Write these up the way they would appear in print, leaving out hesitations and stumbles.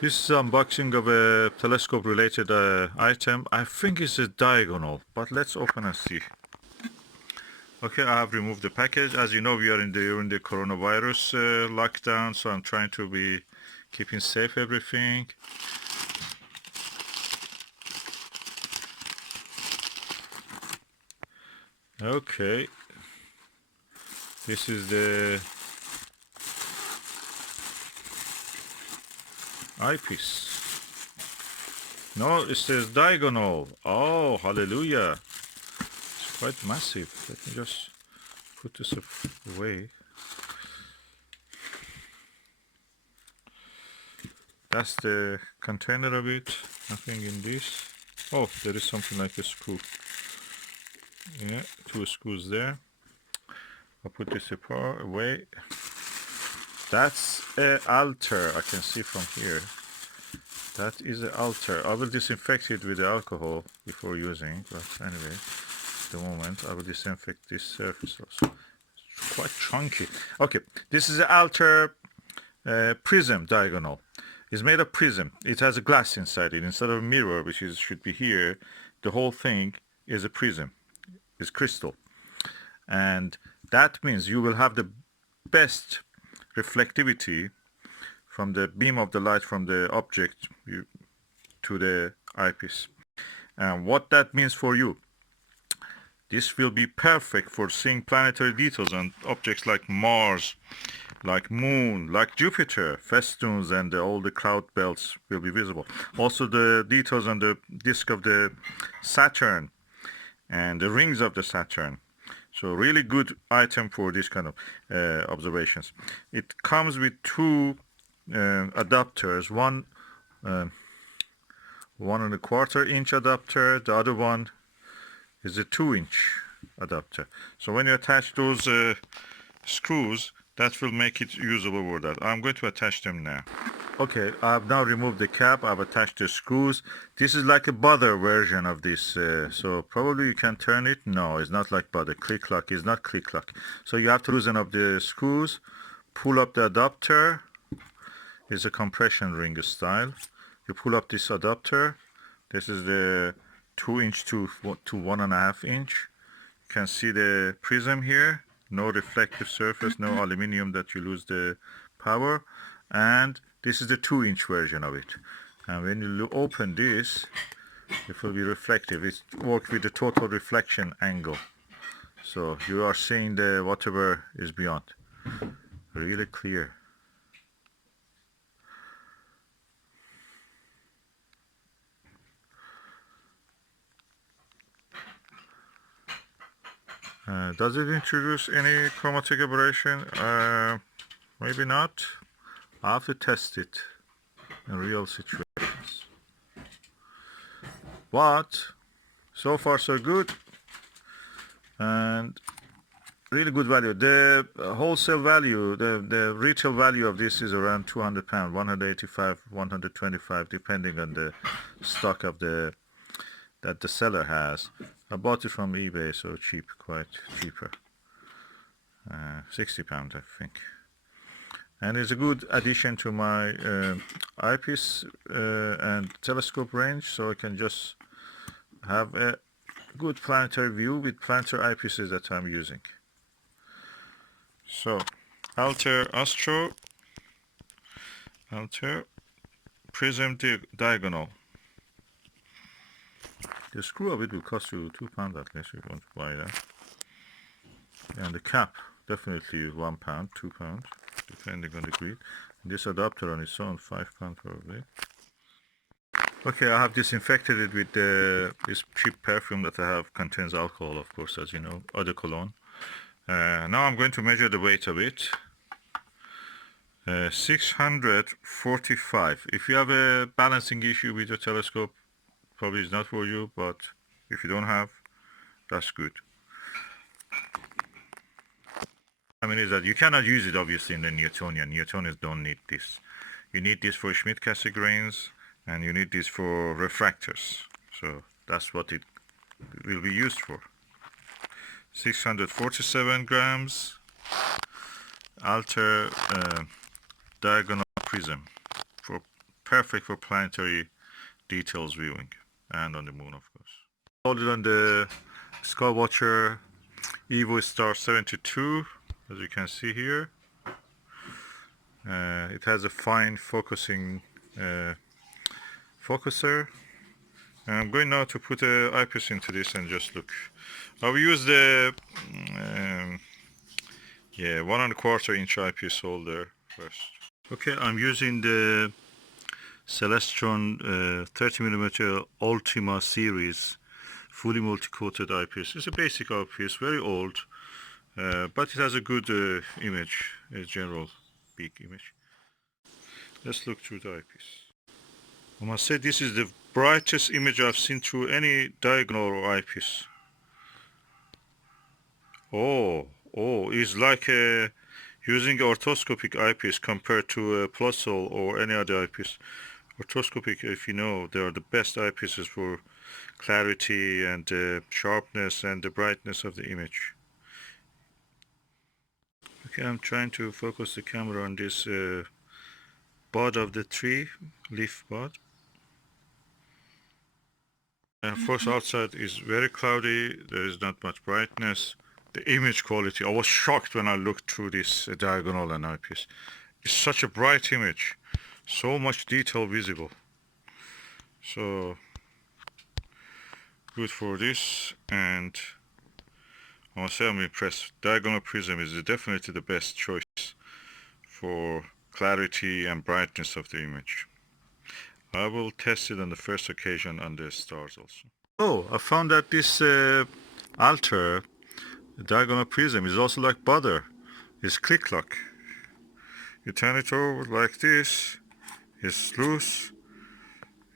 This is unboxing of a telescope related item. I think it's a diagonal, but let's open and see. Okay, I have removed the package. As you know, we are in the coronavirus lockdown, so I'm trying to be keeping safe everything. Okay, this is the eyepiece. No, it says diagonal. Oh, hallelujah. It's quite massive. Let me just put this away. That's the container of it. Nothing in this. Oh, there is something like a screw. Yeah, two screws there. I'll put this apart away. That's a Altair. I can see from here. That is an Altair. I will disinfect it with alcohol before using, but anyway, at the moment I will disinfect this surface also. It's quite chunky. Okay, this is an Altair Prism diagonal. It's made of prism. It has a glass inside it. Instead of a mirror, which should be here, the whole thing is a prism. It's crystal. And that means you will have the best reflectivity from the beam of the light from the object to the eyepiece. And what that means for you, this will be perfect for seeing planetary details on objects like Mars, like Moon, like Jupiter. Festoons and all the cloud belts will be visible. Also the details on the disk of the Saturn and the rings of the Saturn. So really good item for this kind of observations. It comes with two adapters, one 1.25 inch adapter, the other one is a 2-inch adapter. So when you attach those screws, that will make it usable for that. I'm going to attach them now. Okay, I've now removed the cap. I've attached the screws. This is like a butter version of this. So probably you can turn it. No, it's not like butter. Click lock is not click lock. So you have to loosen up the screws, pull up the adapter. It's a compression ring style. You pull up this adapter. This is the 2-inch to 1.5-inch. You can see the prism here. No reflective surface, no aluminum that you lose the power. And this is the 2-inch version of it. And when you open this, it will be reflective. It works with the total reflection angle. So you are seeing the whatever is beyond. Really clear. Does it introduce any chromatic aberration? Maybe not. I have to test it in real situations. But so far so good, and really good value. The wholesale value, the retail value of this is around £200, 185, 125, depending on the stock of that the seller has. I bought it from eBay, so cheap, quite cheaper. £60, I think. And it's a good addition to my eyepiece and telescope range, so I can just have a good planetary view with planetary eyepieces that I'm using. So, Altair Prism diagonal. The screw of it will cost you £2 at least if you want to buy that. And the cap, definitely £1, £2, depending on the grid. And this adapter on its own, £5 probably. Okay, I have disinfected it with this cheap perfume that I have, contains alcohol, of course, as you know, eau de cologne. Now I'm going to measure the weight of it. 645. If you have a balancing issue with your telescope, probably it's not for you, but if you don't have, that's good. I mean, is that you cannot use it obviously in the Newtonian. Newtonians don't need this. You need this for Schmidt-Cassegrains, and you need this for refractors. So that's what it will be used for. 647 grams. Altair diagonal prism for perfect for planetary details viewing, and on the moon, of course. Loaded on the Skywatcher Evo Star 72, as you can see here. It has a fine focusing focuser. I'm going now to put an eyepiece into this and just look. I will use the 1¼ inch eyepiece holder first. Okay, I'm using the Celestron 30mm Ultima series fully multi-coated eyepiece. It's a basic eyepiece, very old, but it has a good image, a general big image. Let's look through the eyepiece. I must say this is the brightest image I've seen through any diagonal or eyepiece. It's like using orthoscopic eyepiece compared to a Plusol or any other eyepiece. Orthoscopic, if you know, they are the best eyepieces for clarity and sharpness and the brightness of the image. Okay, I'm trying to focus the camera on this bud of the tree, leaf bud. And of course outside is very cloudy, there is not much brightness. The image quality, I was shocked when I looked through this diagonal and eyepiece. It's such a bright image, so much detail visible. So good for this, and I must say I'm impressed. Diagonal Prism is definitely the best choice for clarity and brightness of the image. I will test it on the first occasion on the stars also. Oh, I found that this Altair diagonal prism is also like butter. It's click lock. You turn it over like this, it's loose.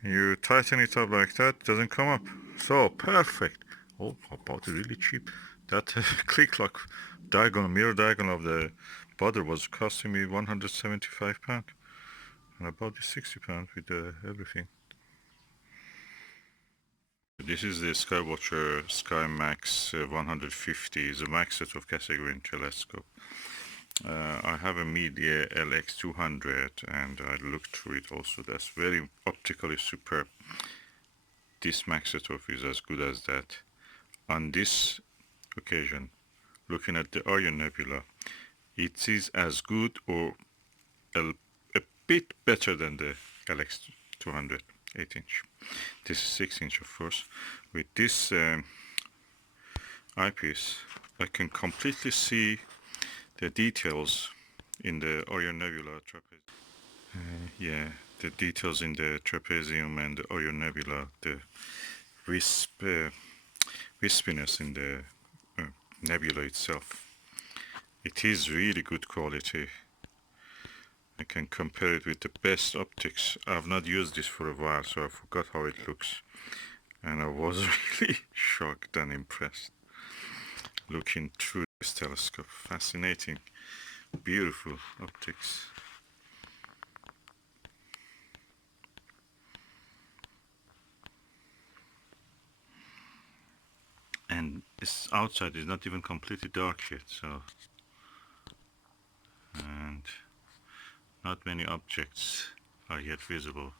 You tighten it up like that, it doesn't come up. So perfect. Oh, I bought it really cheap. That click lock diagonal, mirror diagonal of the butter was costing me £175. And I bought it £60 with everything. This is the Skywatcher Sky Max 150. It's a max set of category telescope. I have a Media LX200 and I looked through it also. That's very optically superb. This max set is as good as that. On this occasion, looking at the Orion Nebula, it is as good or a bit better than the LX200 8-inch. This is 6-inch, of course. With this eyepiece, I can completely see the details in the Orion Nebula trapezium. The details in the trapezium and the Orion Nebula, the wispiness in the nebula itself. It is really good quality. I can compare it with the best optics. I've not used this for a while, so I forgot how it looks. And I was really shocked and impressed looking through this telescope. Fascinating, beautiful optics. And this outside is not even completely dark yet, so, and not many objects are yet visible.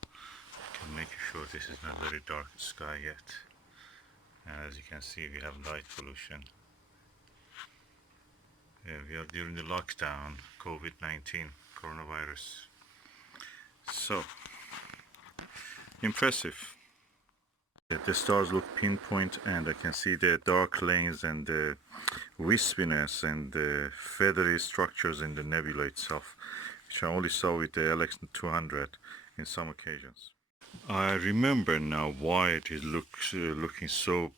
I can make sure this is not very dark sky yet. And as you can see, we have light pollution. We are during the lockdown, COVID-19, coronavirus. So, impressive. The stars look pinpoint, and I can see the dark lanes and the wispiness and the feathery structures in the nebula itself, which I only saw with the LX200 in some occasions. I remember now why it is looking so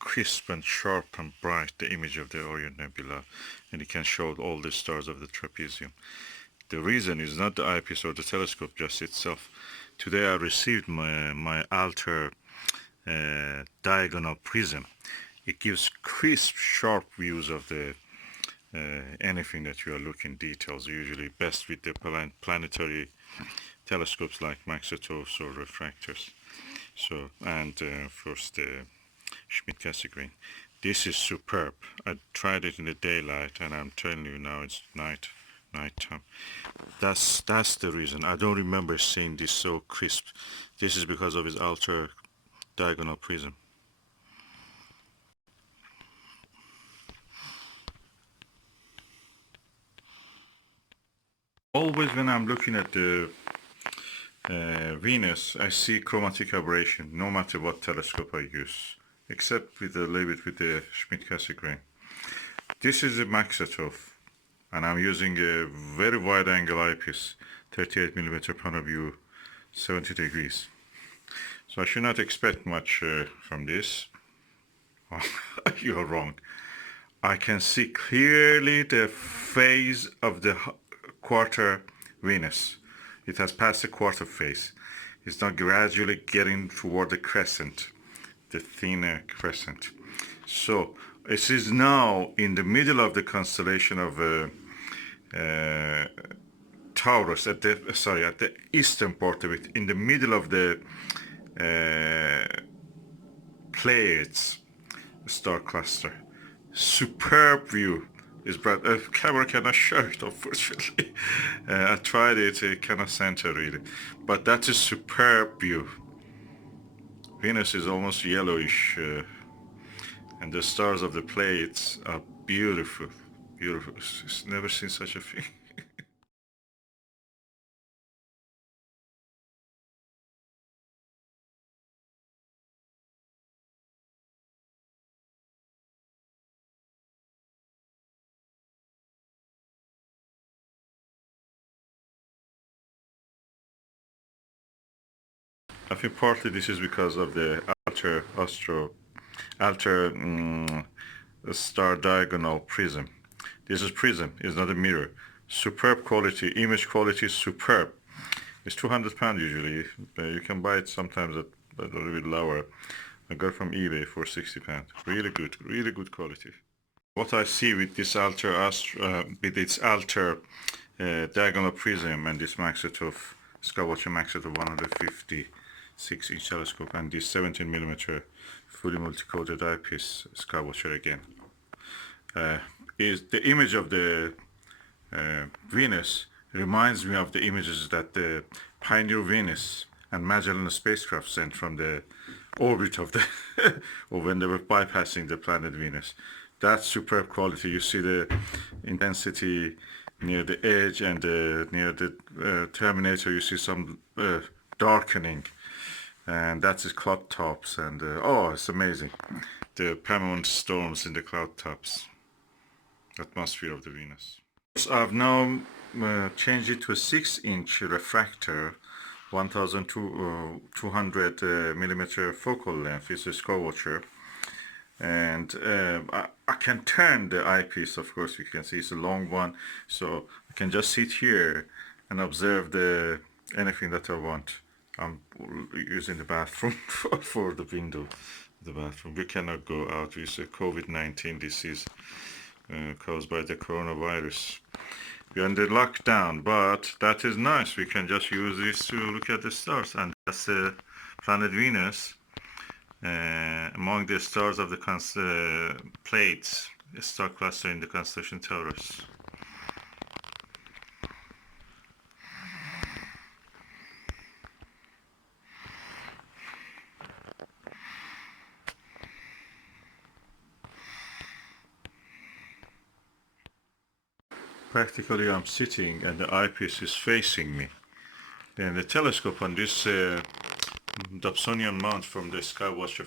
crisp and sharp and bright, the image of the Orion Nebula, and it can show all the stars of the trapezium. The reason is not the eyepiece or the telescope just itself. Today I received my Altair diagonal prism. It gives crisp, sharp views of the anything that you are looking details, usually best with the planetary telescopes like Maxitos or refractors. So, and first the Schmidt-Cassegrain. This is superb. I tried it in the daylight and I'm telling you now it's night. nighttime. That's the reason. I don't remember seeing this so crisp. This is because of his Altair diagonal prism. Always when I'm looking at the Venus, I see chromatic aberration, no matter what telescope I use, except with a little bit with the Schmidt-Cassegrain. This is a Maxetov, and I'm using a very wide angle eyepiece, 38 millimeter panel view, 70 degrees. So I should not expect much from this. You're wrong. I can see clearly the phase of the quarter Venus. It has passed the quarter phase. It's now gradually getting toward the crescent, the thinner crescent. So it is now in the middle of the constellation of Taurus, at the eastern part of it, in the middle of the Pleiades star cluster. Superb view. Is bright. Camera cannot show it, unfortunately. I tried it, it cannot center really. But that's a superb view. Venus is almost yellowish, and the stars of the Pleiades are beautiful. Beautiful. It's never seen such a thing. I think partly this is because of the Altair star diagonal prism. This is prism, it's not a mirror. Superb quality, image quality is superb. It's £200 usually. You can buy it sometimes at a little bit lower. I got it from eBay for £60. Really good quality. What I see with this with its Altair diagonal prism and this Maxetov Skywatcher Maxetov 156-inch telescope and this 17 millimeter fully multi-coated eyepiece Skywatcher again, is the image of the Venus reminds me of the images that the Pioneer Venus and Magellan spacecraft sent from the orbit of the or when they were bypassing the planet Venus. That's superb quality. You see the intensity near the edge and near the terminator. You see some darkening, and that's the cloud tops. And oh, it's amazing. The permanent storms in the cloud tops. Atmosphere of the Venus. So I've now changed it to a 6-inch refractor, 1200 millimeter focal length. It's a Skywatcher, and I can turn the eyepiece. Of course, you can see it's a long one, so I can just sit here and observe anything that I want. I'm using the bathroom for the window. The bathroom. We cannot go out with the COVID-19 disease caused by the coronavirus. We're under lockdown, but that is nice. We can just use this to look at the stars, and that's the planet Venus among the stars of the Pleiades, a star cluster in the constellation Taurus. Practically, I'm sitting and the eyepiece is facing me. Then the telescope on this Dobsonian mount from the Skywatcher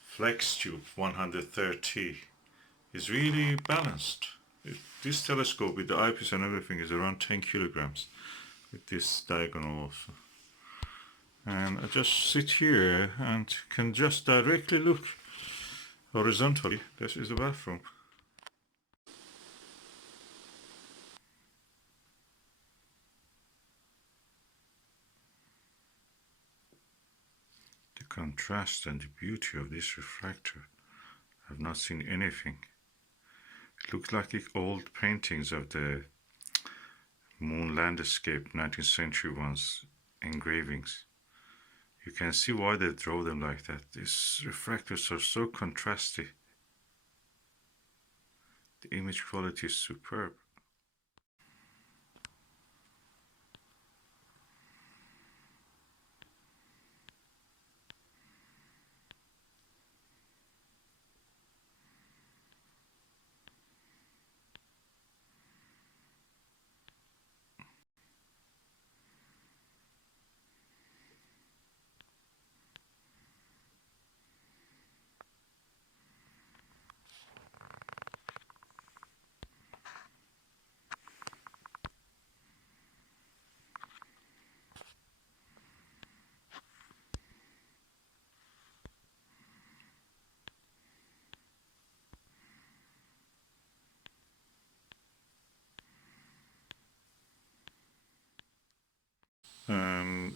Flex Tube 130 is really balanced. This telescope with the eyepiece and everything is around 10 kilograms with this diagonal also. And I just sit here and can just directly look horizontally. This is the bathroom. The contrast and the beauty of this refractor. I've not seen anything. It looks like the old paintings of the moon landscape, 19th century ones, engravings. You can see why they draw them like that. These refractors are so contrasty. The image quality is superb.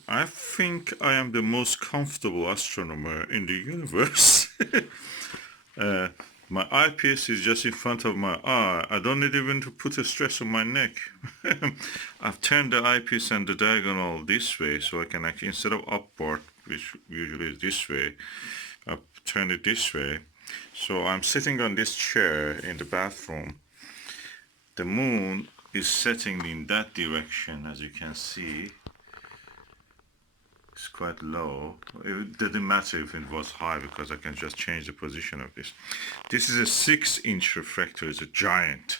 I think I am the most comfortable astronomer in the universe. My eyepiece is just in front of my eye. I don't need even to put a stress on my neck. I've turned the eyepiece and the diagonal this way so I can actually, instead of upward, which usually is this way, I've turned it this way. So I'm sitting on this chair in the bathroom. The moon is setting in that direction, as you can see. It's quite low. It didn't matter if it was high because I can just change the position of this. This is a 6-inch refractor. It's a giant.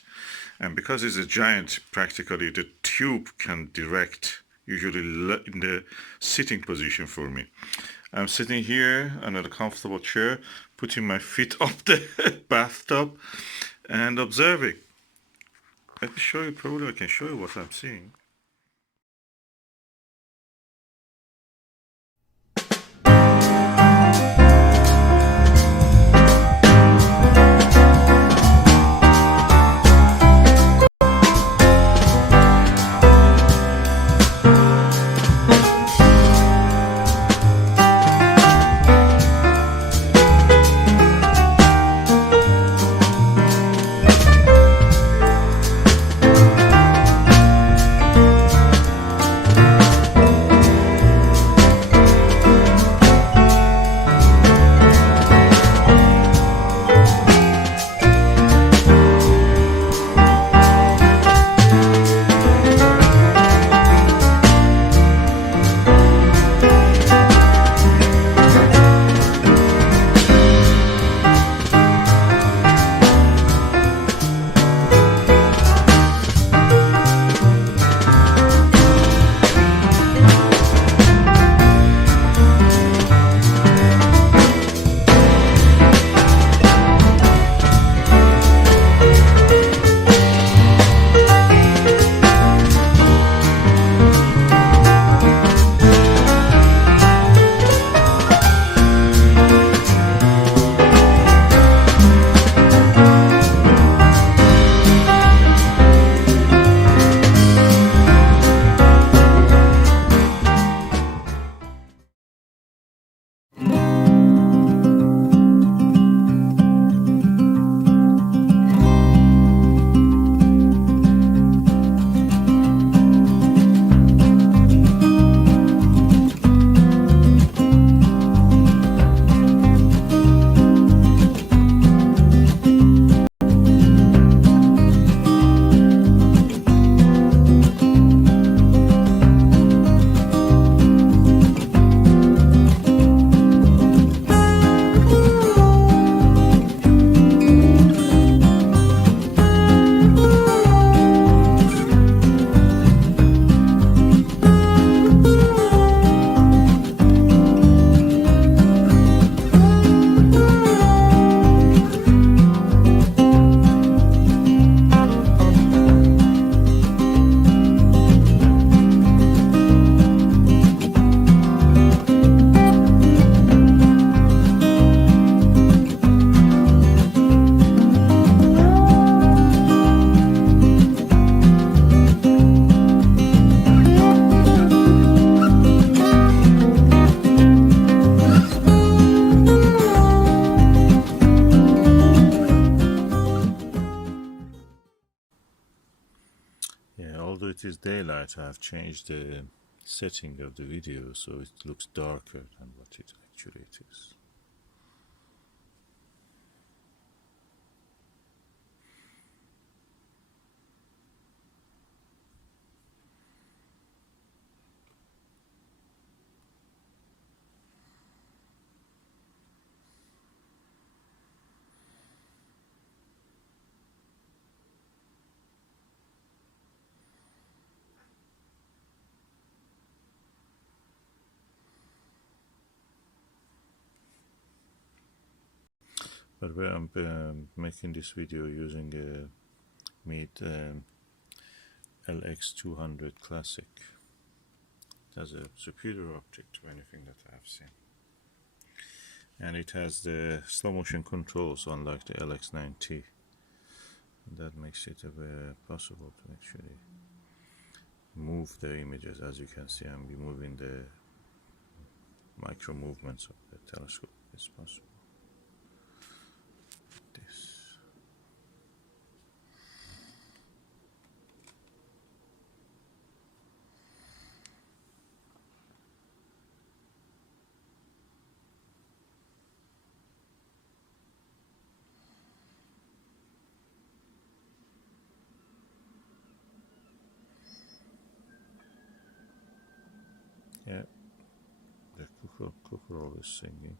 And because it's a giant, practically the tube can direct, usually in the sitting position for me. I'm sitting here on a comfortable chair, putting my feet up the bathtub and observing. Let me show you, probably I can show you what I'm seeing. Yeah, although it is daylight, I have changed the setting of the video so it looks darker than what it actually is. But where I'm making this video using a Meet LX200 Classic. It has a superior optic to anything that I have seen. And it has the slow motion controls unlike the LX9T. That makes it possible to actually move the images. As you can see, I'm moving the micro movements of the telescope. It's possible. This. Yeah, the cuckoo is singing.